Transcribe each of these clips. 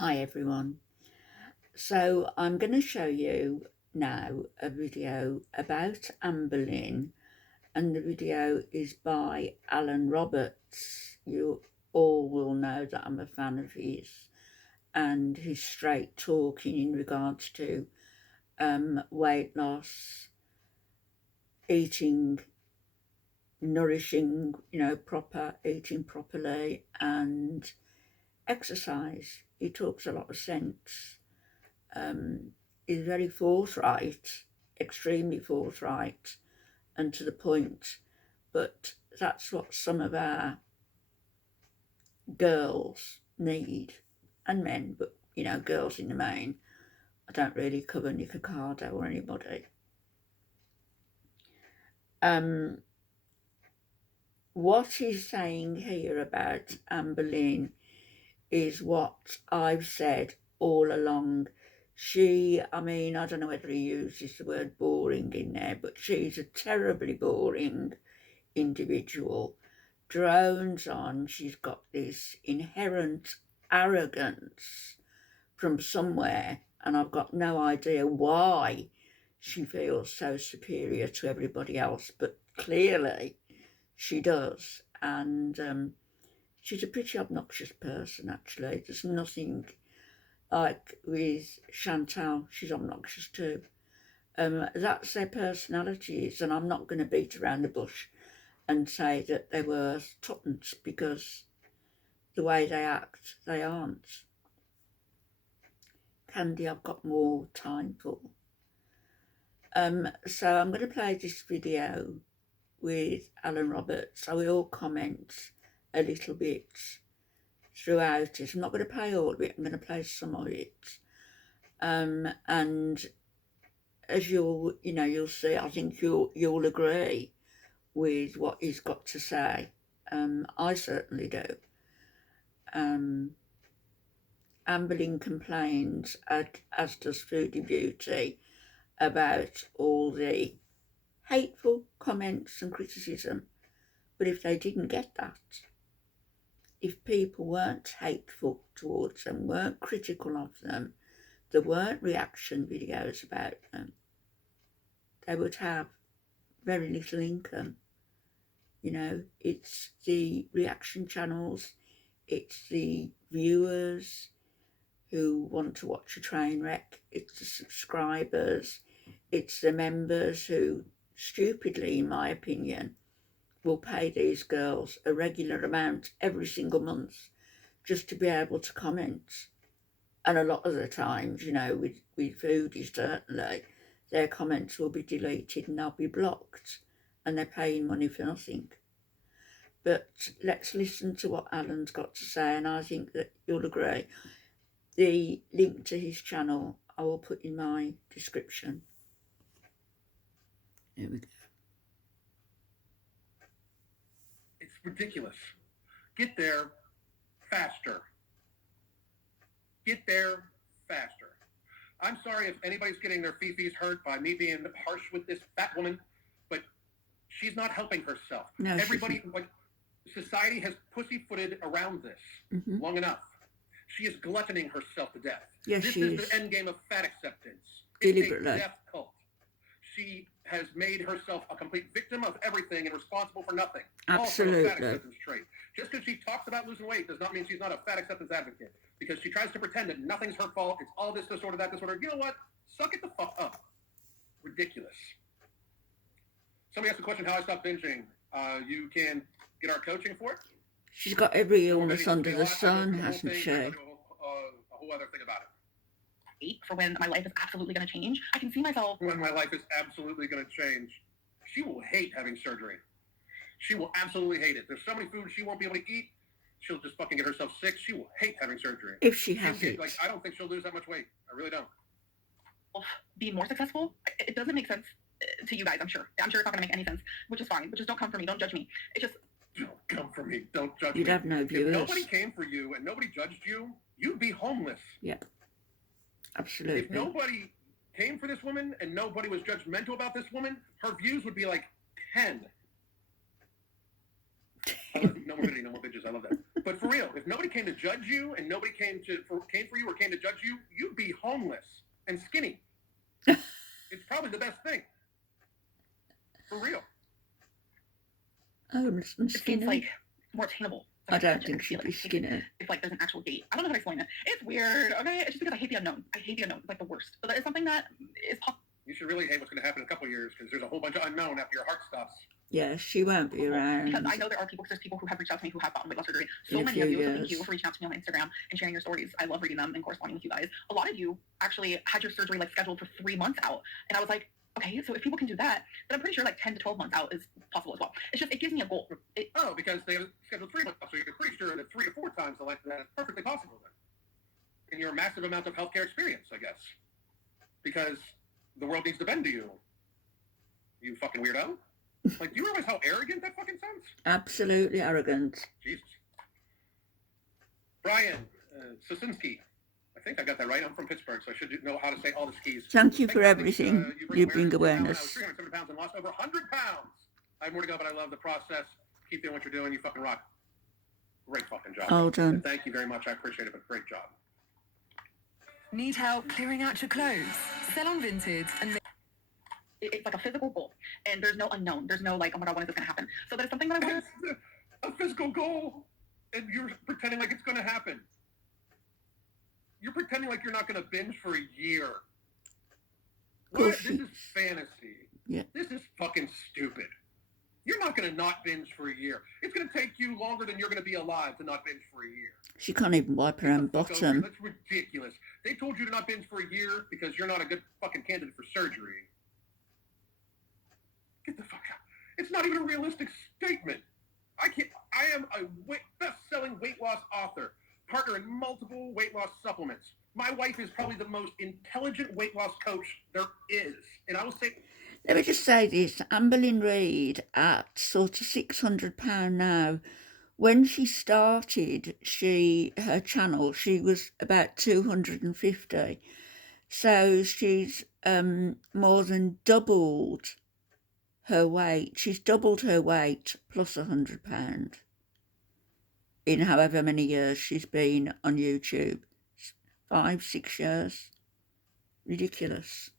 Hi everyone. So I'm going to show you now a video about Amberlynn, and the video is by Alan Roberts. You all will know that I'm a fan of his and his straight talking in regards to weight loss, eating, nourishing, proper eating properly, and exercise. He talks a lot of sense. Is very forthright, extremely forthright, and to the point. But that's what some of our girls need, and men, but girls in the main. I don't really cover Nicocado or anybody. What he's saying here about Amberlynn is what I've said all along. I don't know whether he uses the word boring in there, but she's a terribly boring individual. Drones on, she's got this inherent arrogance from somewhere, and I've got no idea why she feels so superior to everybody else, but clearly she does. And she's a pretty obnoxious person, actually. There's nothing like with Chantal, she's obnoxious too. That's their personalities, and I'm not going to beat around the bush and say that they were tuppence, because the way they act, they aren't. Candy, I've got more time for. So I'm going to play this video with Alan Roberts. I will comment a little bit throughout it. I'm not going to play all of it, I'm going to play some of it. And as you'll see, I think you'll agree with what he's got to say. I certainly do. Amberlynn complains, as does Foodie Beauty, about all the hateful comments and criticism. But if they didn't get that, if people weren't hateful towards them, weren't critical of them, there weren't reaction videos about them, they would have very little income. It's the reaction channels, it's the viewers who want to watch a train wreck, it's the subscribers, it's the members who, stupidly in my opinion, will pay these girls a regular amount every single month just to be able to comment. And a lot of the times, with foodies certainly, their comments will be deleted and they'll be blocked, and they're paying money for nothing. But let's listen to what Alan's got to say, and I think that you'll agree. The link to his channel I will put in my description. Here we go. It's ridiculous. Get there faster. Get there faster. I'm sorry if anybody's getting their fifis hurt by me being harsh with this fat woman, but she's not helping herself. No, everybody, society has pussyfooted around this long enough. She is gluttoning herself to death. Yes, this is the end game of fat acceptance. Deliberately. It's a death cult. She has made herself a complete victim of everything and responsible for nothing. Absolutely. Also a fat acceptance trait. Just because she talks about losing weight does not mean she's not a fat acceptance advocate. Because she tries to pretend that nothing's her fault. It's all this disorder, that disorder. You know what? Suck it the fuck up. Ridiculous. Somebody asked the question how I stopped binging. You can get our coaching for it. She's got every illness under the sun, hasn't she? A whole other thing about it. For when my life is absolutely going to change. I can see myself. When my life is absolutely going to change. She will hate having surgery. She will absolutely hate it. There's so many foods she won't be able to eat. She'll just fucking get herself sick. She will hate having surgery. If she has it. I don't think she'll lose that much weight. I really don't. Being more successful, it doesn't make sense to you guys, I'm sure. I'm sure it's not going to make any sense, which is fine. But just don't come for me. Don't judge me. It just... Don't come for me. Don't judge me. You'd have no viewers. If nobody came for you and nobody judged you, you'd be homeless. Yep. Absolutely. If nobody came for this woman and nobody was judgmental about this woman, her views would be like 10. No more bitches, I love that. But for real, if nobody came to judge you and nobody came for you or came to judge you, you'd be homeless and skinny. It's probably the best thing. For real. Homeless and It seems skinny. like more attainable. I don't think she'd be skinny. It's like there's an actual date. I don't know how to explain it. It's weird, okay? It's just because I hate the unknown. I hate the unknown. It's like the worst. But it's something that is possible. You should really hate what's going to happen in a couple of years because there's a whole bunch of unknown after your heart stops. Yeah, she won't be around. Because I know there are people, there's people who have reached out to me who have gotten weight loss surgery. So In a many of few you, so thank years. you for reaching out to me on Instagram and sharing your stories. I love reading them and corresponding with you guys. A lot of you actually had your surgery like scheduled for 3 months out. And I was like, okay, so if people can do that, then I'm pretty sure like 10 to 12 months out is possible as well. It's just, it gives me a goal. Because they have scheduled 3 months, so you're pretty sure that 3 or 4 times the length of that is perfectly possible then. In your massive amount of healthcare experience, I guess. Because the world needs to bend to you. You fucking weirdo. Like, do you realize how arrogant that fucking sounds? Absolutely arrogant. Jesus. Brian Sosinski. I think I got that right. I'm from Pittsburgh, so I should know how to say all the skis. Thank you for everything. You bring I awareness. was 307 pounds and lost over 100 pounds. I have more to go, but I love the process. Keep doing what you're doing. You fucking rock. Great fucking job. Well done. And thank you very much. I appreciate it, but great job. Need help clearing out your clothes? Sell on Vinted and It's like a physical goal. And there's no unknown. There's no like, oh my God, when is this going to happen? So that is something that I want to... It's a physical goal, and you're pretending like it's going to happen. You're pretending like you're not going to binge for a year. What? This is fantasy. Yeah. This is fucking stupid. You're not going to not binge for a year. It's going to take you longer than you're going to be alive to not binge for a year. She can't even wipe her own bottom. That's ridiculous. They told you to not binge for a year because you're not a good fucking candidate for surgery. Get the fuck out. It's not even a realistic statement. I am a best-selling weight loss author, partner in multiple weight loss supplements. My wife is probably the most intelligent weight loss coach there is. And I will say... Let me just say this. Amberlynn Reid at sort of £600 now. When she started her channel, she was about 250. So she's more than doubled her weight. She's doubled her weight plus £100 in however many years she's been on YouTube. 5-6 years. Ridiculous.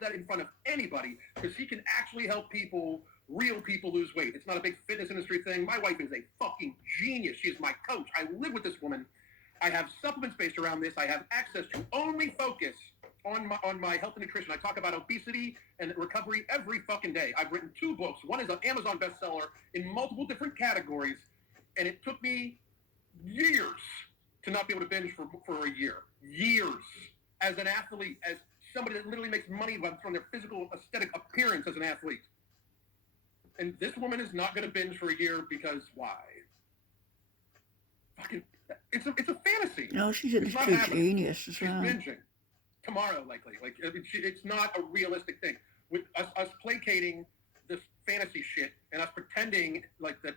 That in front of anybody because he can actually help real people lose weight. It's not a big fitness industry thing. My wife is a fucking genius. She is my coach. I live with this woman. I have supplements based around this. I have access to only focus on my health and nutrition. I talk about obesity and recovery every fucking day. I've written 2 books. One is an Amazon bestseller in multiple different categories, and it took me years to not be able to binge for a year. Years. As an athlete, as somebody that literally makes money from their physical aesthetic appearance as an athlete. And this woman is not going to binge for a year because why? Fucking, it's a fantasy. No, she's a little genius as well. She's binging tomorrow, likely. Like it's not a realistic thing. With us placating this fantasy shit and us pretending like that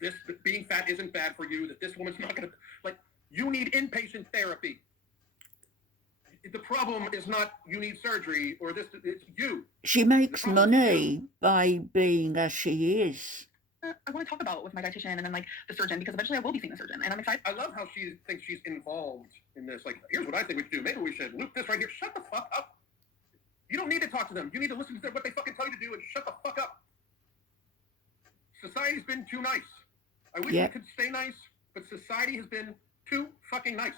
this being fat isn't bad for you. That this woman's not going to like. You need inpatient therapy. The problem is not you need surgery or this. It's you. She makes money by being as she is. I want to talk about with my dietitian and then like the surgeon because eventually I will be seeing the surgeon and I'm excited. I love how she thinks she's involved in this. Like, here's what I think we should do. Maybe we should loop this right here. Shut the fuck up. You don't need to talk to them. You need to listen to what they fucking tell you to do and shut the fuck up. Society's been too nice. I wish we could stay nice, but society has been too fucking nice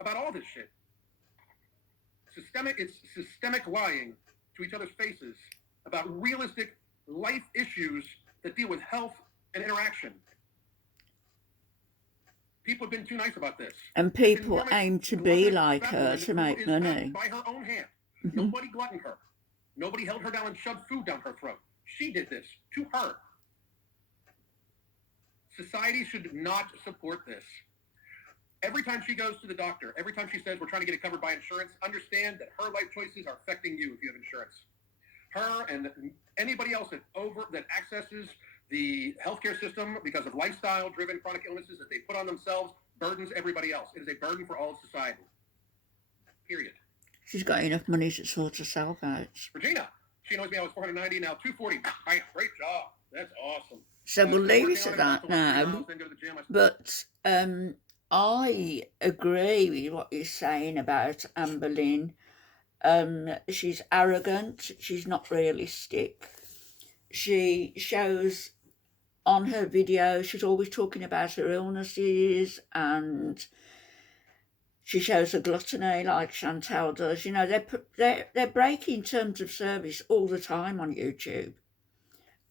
about all this shit. It's systemic lying to each other's faces about realistic life issues that deal with health and interaction. People have been too nice about this. And people aim to be like her to make money. By her own hand. Mm-hmm. Nobody gluttoned her. Nobody held her down and shoved food down her throat. She did this to her. Society should not support this. Every time she goes to the doctor, every time she says we're trying to get it covered by insurance, understand that her life choices are affecting you if you have insurance. Her and anybody else that accesses the healthcare system because of lifestyle-driven chronic illnesses that they put on themselves burdens everybody else. It is a burden for all of society. Period. She's got enough money to sort herself out. Regina, she knows me. I was 490, now 240. Great job. That's awesome. So we'll Still leave working it on at it. I that still want 3 now. miles, then go to the gym. But I agree with what you're saying about Amberlynn. She's arrogant. She's not realistic. She shows on her video, she's always talking about her illnesses, and she shows a gluttony like Chantal does. You know, they're breaking terms of service all the time on YouTube,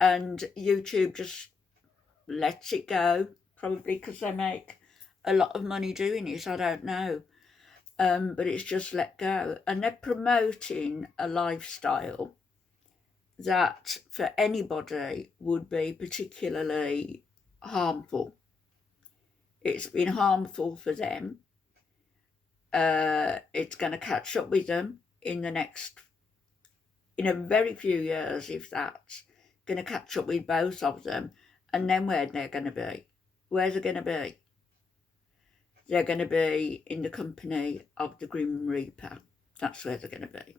and YouTube just lets it go, probably because they make a lot of money doing it. I don't know. But it's just let go. And they're promoting a lifestyle that for anybody would be particularly harmful. It's been harmful for them. It's going to catch up with them in a very few years, if that's going to catch up with both of them. And then where they're going to be? Where's it going to be? They're going to be in the company of the Grim Reaper. That's where they're going to be.